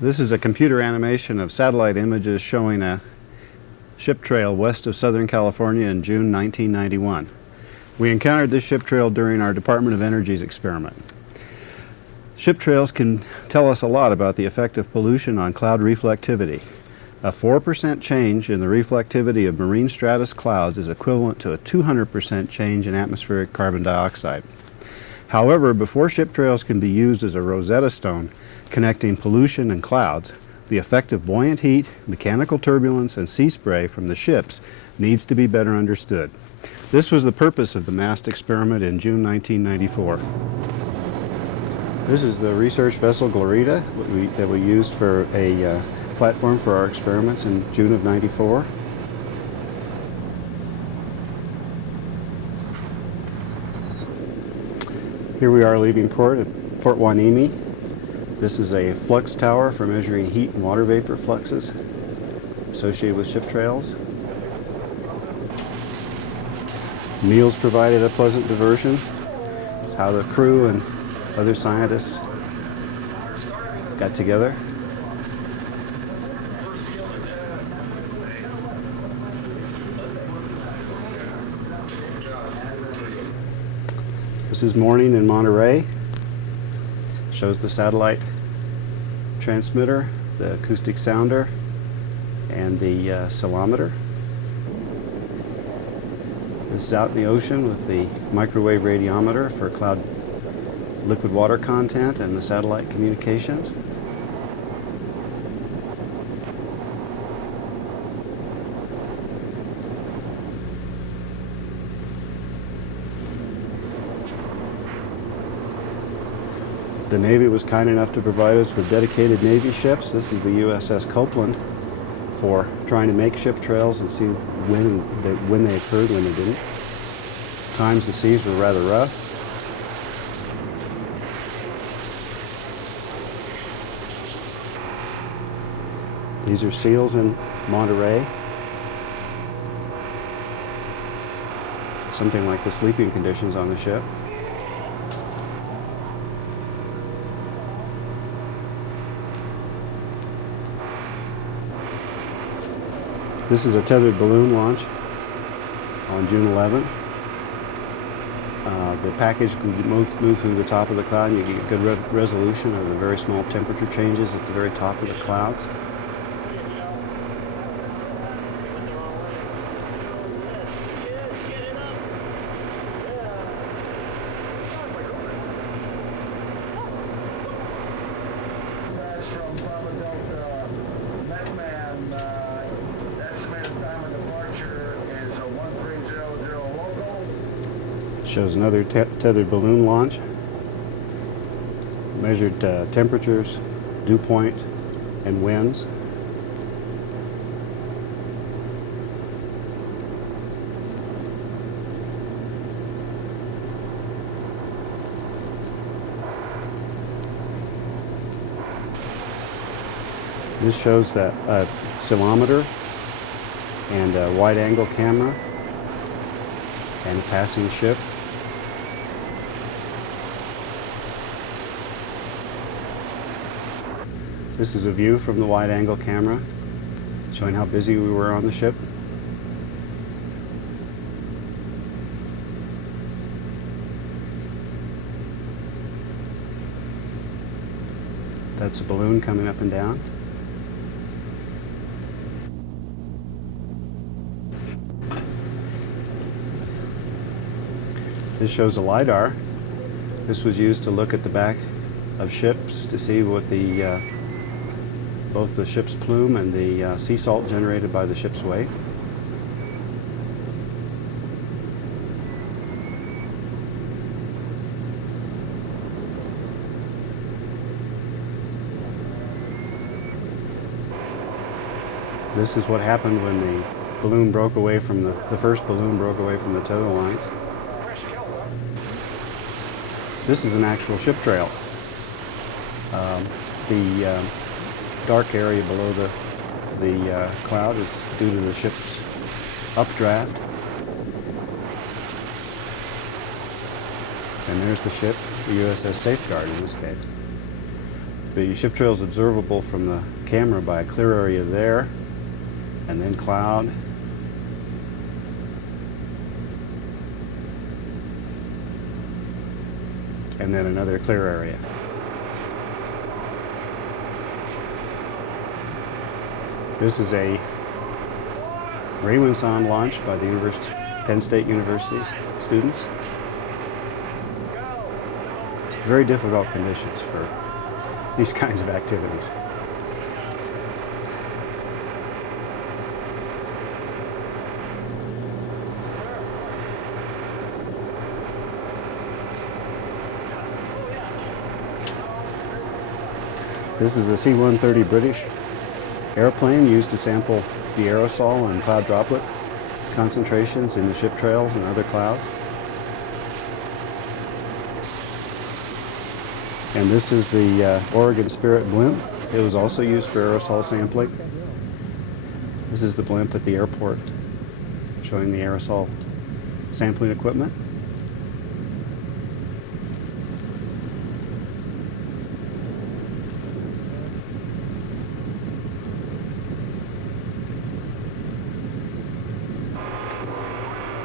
This is a computer animation of satellite images showing a ship trail west of Southern California in June 1991. We encountered this ship trail during our Department of Energy's experiment. Ship trails can tell us a lot about the effect of pollution on cloud reflectivity. A 4% change in the reflectivity of marine stratus clouds is equivalent to a 200% change in atmospheric carbon dioxide. However, before ship trails can be used as a Rosetta Stone connecting pollution and clouds, the effect of buoyant heat, mechanical turbulence, and sea spray from the ships needs to be better understood. This was the purpose of the Mast experiment in June 1994. This is the research vessel Glorita that we used for a platform for our experiments in June of '94. Here we are leaving port at Port Hueneme. This is a flux tower for measuring heat and water vapor fluxes associated with ship trails. Meals provided a pleasant diversion. It's how the crew and other scientists got together. This is morning in Monterey. Shows the satellite transmitter, the acoustic sounder, and the oscillometer. This is out in the ocean with the microwave radiometer for cloud liquid water content and the satellite communications. The Navy was kind enough to provide us with dedicated Navy ships. This is the USS Copeland for trying to make ship trails and see when they occurred, when they didn't. Times the seas were rather rough. These are seals in Monterey. Something like the sleeping conditions on the ship. This is a tethered balloon launch on June 11th. The package can move through the top of the cloud, and you get good resolution of the very small temperature changes at the very top of the clouds. Shows another tethered balloon launch. Measured temperatures, dew point, and winds. This shows that oscillometer and a wide-angle camera and a passing ship. This is a view from the wide-angle camera showing how busy we were on the ship. That's a balloon coming up and down. This shows a LiDAR. This was used to look at the back of ships to see what both the ship's plume and the sea salt generated by the ship's weight. This is what happened when the balloon broke away from the first balloon broke away from the tow line. This is an actual ship trail. The dark area below the cloud is due to the ship's updraft. And there's the ship, the USS Safeguard in this case. The ship trail is observable from the camera by a clear area there, and then cloud, and then another clear area. This is a Raymond launch by the Penn State University's students. Very difficult conditions for these kinds of activities. This is a C-130 British airplane used to sample the aerosol and cloud droplet concentrations in the ship trails and other clouds. And this is the Oregon Spirit blimp. It was also used for aerosol sampling. This is the blimp at the airport showing the aerosol sampling equipment.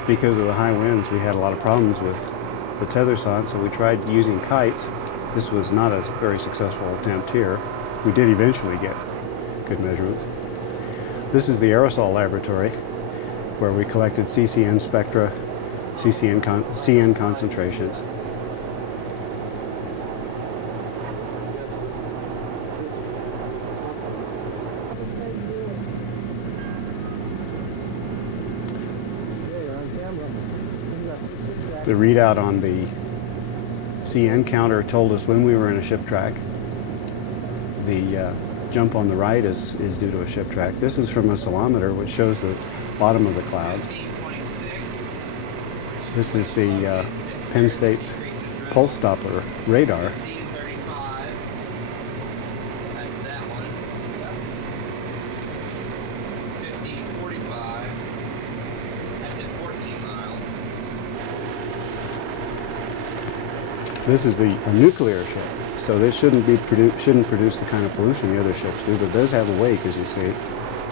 Because of the high winds, we had a lot of problems with the tether sawn, so we tried using kites. This was not a very successful attempt here. We did eventually get good measurements. This is the aerosol laboratory where we collected CCN spectra, CN concentrations. The readout on the CN counter told us when we were in a ship track. The jump on the right is due to a ship track. This is from a salometer, which shows the bottom of the clouds. This is the Penn State's pulse Doppler radar. This is a nuclear ship, so this shouldn't produce the kind of pollution the other ships do, but it does have a wake, as you see.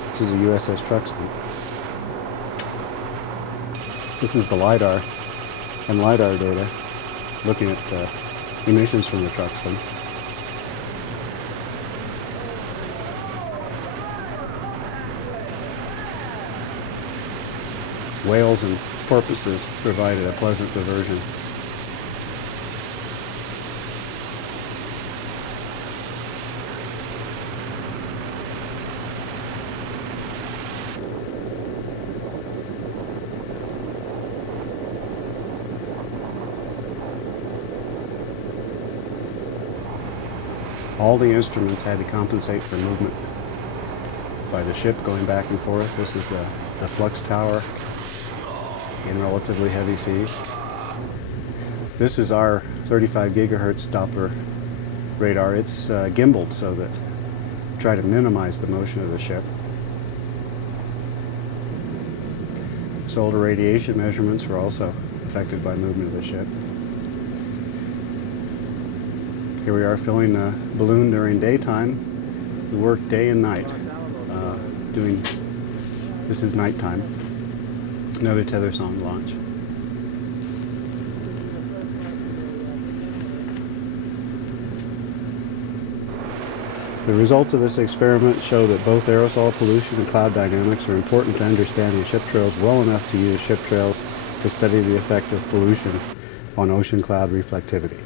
This is a USS Truxtun. This is the LiDAR and LiDAR data, looking at emissions from the Truxtun. Whales and porpoises provided a pleasant diversion. All the instruments had to compensate for movement by the ship going back and forth. This is the flux tower in relatively heavy seas. This is our 35 gigahertz Doppler radar. It's gimbaled so that try to minimize the motion of the ship. Solar radiation measurements were also affected by movement of the ship. Here we are filling a balloon during daytime. We work day and night this is nighttime. Another tether song launch. The results of this experiment show that both aerosol pollution and cloud dynamics are important to understanding ship trails well enough to use ship trails to study the effect of pollution on ocean cloud reflectivity.